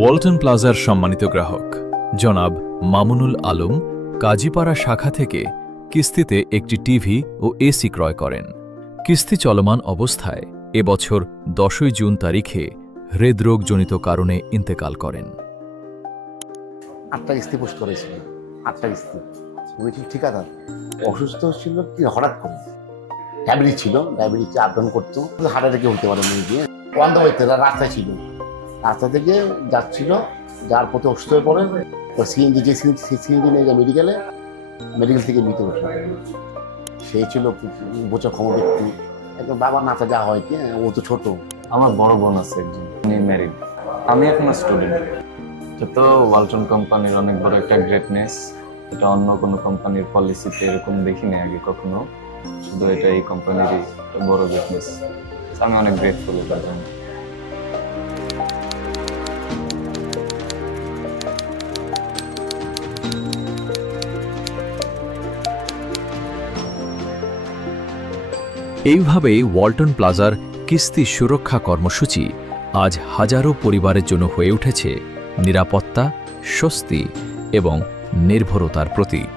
ওয়ালটন প্লাজার সম্মানিত গ্রাহক জনাব মামুনুল আলম কাজীপাড়া শাখা থেকে কিস্তিতে একটি টিভি ও এসি ক্রয় করেন। কিস্তি চলমান অবস্থায় এবছর 10 জুন তারিখে হৃদরোগজনিত কারণে ইন্তেকাল করেন। 8টা কিস্তি পোস্ট করেছিল, 8টা কিস্তি উনি ঠিকাদার অসুস্থ ছিল কি হঠাৎ করে ডায়াবেটিস ছিল, ডায়াবেটিস আপ ডাউন করতো, হার্ট অ্যাটাকে হতে পারে মেয়ে দিয়ে বন্ধ হইতে রাস্তায় ছিল, রাস্তা থেকে যাচ্ছিল, যার পথে অসুস্থ হয়ে পড়ে সিএনজি নিয়ে যায় মেডিকেল থেকে মৃত বসে। সেই ছিল বোঝা ক্ষমা ব্যক্তি, একদম বাবা নাচা যা হয় কি ও তো ছোট। আমার বড় বোন আছে একজন, উনি ম্যারিড, আমি এখন স্টুডেন্ট। এটা তো ওয়ালটন কোম্পানির অনেক বড় একটা গ্রেটনেস, এটা অন্য কোনো কোম্পানির পলিসিতে এরকম দেখিনি আগে কখনো, শুধু এটা এই কোম্পানিরই বড় গ্রেটনেস। আমি অনেক গ্রেটফুল এটার জন্য। এইভাবেই ওয়ালটন প্লাজার কিস্তি সুরক্ষা কর্মসূচি আজ হাজারো পরিবারের জন্য হয়ে উঠেছে নিরাপত্তা, স্বস্তি এবং নির্ভরতার প্রতীক।